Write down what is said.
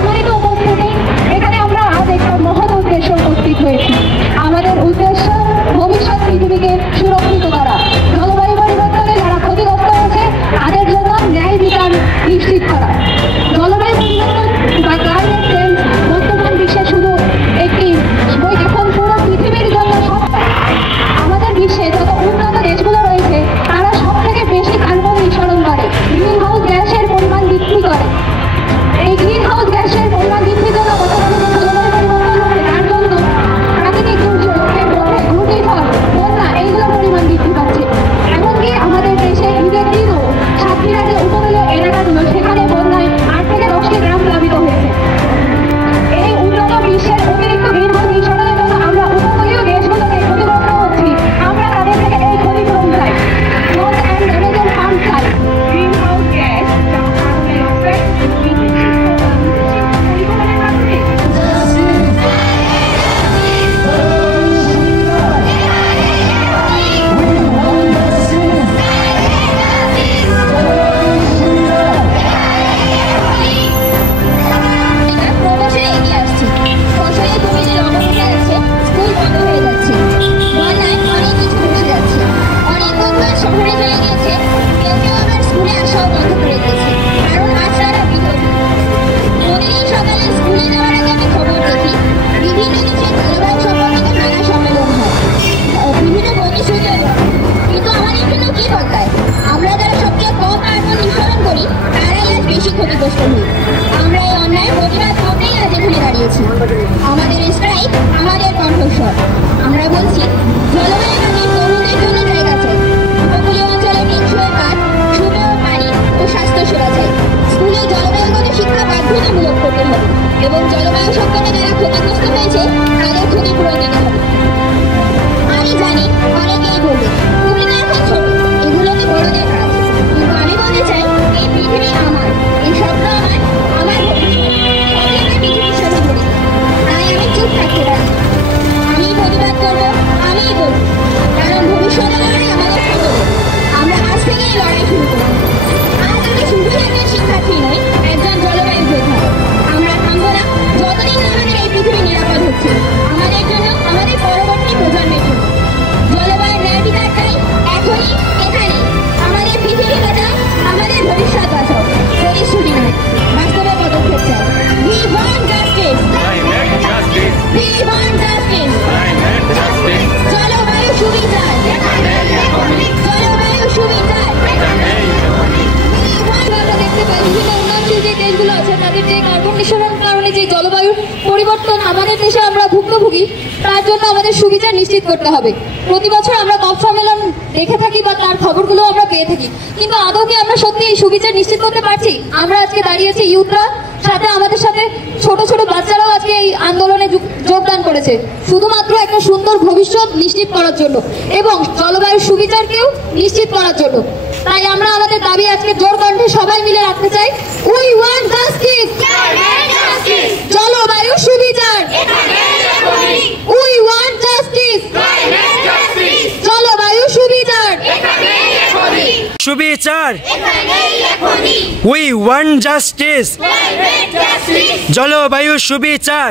সম্মানিত উপস্থিতি, এখানে আমরা আজ একটা মহৎ উদ্দেশ্য উপস্থিত হয়েছি। আমাদের উদ্দেশ্য ভবিষ্যৎ পৃথিবীকে সুরক্ষিত করা, জলবায়ু পরিবর্তনে যারা ক্ষতিগ্রস্ত হয়েছে তাদের জন্য ন্যায় বিচার নিশ্চিত করা। জলবায়ু পরিবর্তন বা ক্লাইমেট চেঞ্জ বর্তমান বিশ্বে শুধু একটি এখন পুরো পৃথিবীর জন্য সবটা। আমাদের বিশ্বে যত উন্নত দেশগুলো রয়েছে তারা সব থেকে বেশি কার্বন নিঃসরণ করে, গ্রিন হাউস গ্যাসের পরিমাণ বৃদ্ধি করে। এই গ্রিন হাউস গ্যাসের পরিমাণ বৃদ্ধির জন্য বর্তমানে যে জলবায়ু পরিবর্তন হচ্ছে তার জন্য প্রাকৃতিক দুর্যোগ, ঘূর্ণিঝড়, বন্যা এইগুলোর পরিমাণ বৃদ্ধি পাচ্ছে। এমনকি আমাদের দেশে ঈদের দিনও সাতক্ষীরা যে উপকূলীয় এলাকাগুলো সেখানে বন্যায় 8 থেকে 10টি গ্রাম প্লাবিত হয়েছে। এই উন্নত বিশ্বের অতিরিক্ত গ্রিন হাউস নিঃসরণের জন্য আমরা উপকূলীয় দেশগুলোকে ক্ষতিগ্রস্ত হচ্ছি। আমরা তাদের থেকে এই ক্ষতিপূরণ চাই, লস অ্যান্ড ড্যামেজের ফান্ড চাই। গ্রিন হাউস গ্যাস আমরা এই অন্যায় প্রতিবাদ করতেই আজ এখানে দাঁড়িয়েছি। আমাদের স্ট্রাইক, আমাদের কণ্ঠস্বর। আমরা বলছি জলবায়ু নদীর তরুণদের জন্য জায়গা চাই, উপকূলীয় অঞ্চলে টেকসই কাজ, সুপেয় পানি ও স্বাস্থ্য সেবা চাই। স্কুলে জলবায়ুগত শিক্ষা বাধ্যতামূলক করতে হবে এবং জলবায়ু সংকটে যারা ক্ষতিগ্রস্ত হয়েছে তাদের ক্ষতিপূরণ দিতে হবে। আমি জানি অনেকেই বলবে তুমি তো এখন ছোট, এগুলোতে বড়দের কাজ, কিন্তু আমি বলতে চাই এই পৃথিবী আমার, এই শব্দ আমার, আমার পৃথিবীর সাথে জড়িত। তাই আমি চুপ থাকতে পারি, আমি প্রতিবাদ করবো, আমিই বলবো, কারণ ভবিষ্যতে লড়াই আমাদের খবর। আমরা আজ থেকেই লড়াই শুরু করবো। আজ আমি শুধুই একজন শিক্ষার্থী নই, একজন জলবায়ু যোদ্ধা। আমরা থামবো না যতদিন না আমাদের এই পৃথিবী নিরাপদ হচ্ছে, আমাদের জন্য, আমাদের পরবর্তী প্রজন্মের জন্য। জলবায়ুর ন্যায় বিচার চাই এখনই, এখানে। আমাদের পৃথিবী বাঁচাও, আমাদের ভবিষ্যৎ বাঁচাও। প্রতিশ্রুতি নয়, বাস্তবে পদক্ষেপ চাই। We want justice. Climate justice. We want justice. Climate justice. জলবায়ু সুবিচার, জলবায়ু সুবিচার। আমরা দেখতে পাই বিভিন্ন উন্নয়নশীল যে দেশগুলো আছে তাদের যে কার্বন নিঃসরণ কারণে যে জলবায়ুর পরিবর্তন আমাদের দেশে আমরা ভুক্তভোগী, তার জন্য আমাদের সুবিচার নিশ্চিত করতে হবে। প্রতি বছর আমরা কপ সম্মেলন দেখে থাকি বা তার খবরগুলো আমরা পেয়ে থাকি, কিন্তু আদৌ কি আমরা সত্যি এই সুবিচার নিশ্চিত করতে পারছি? আমরা আজকে দাঁড়িয়েছি ইউথরা, সাথে আমাদের সাথে ছোট ছোট বাচ্চারাও আজকে এই আন্দোলনে যোগদান করেছে শুধুমাত্র একটা সুন্দর ভবিষ্যৎ নিশ্চিত করার জন্য এবং জলবায়ুর সুবিচারকেও নিশ্চিত করার জন্য। তাই আমরা আমাদের দাবি আজকে জোর কণ্ঠে সবাই মিলে রাখতে চাই। উই ওয়ান্ট জাস্টিস, জলবায়ু সুবিচার। উই ওয়ান্ট জাস্টিস, জলবায়ু সুবিচার। সুবিচার, উই ওয়ান্ট জাস্টিস, জলবায়ু সুবিচার।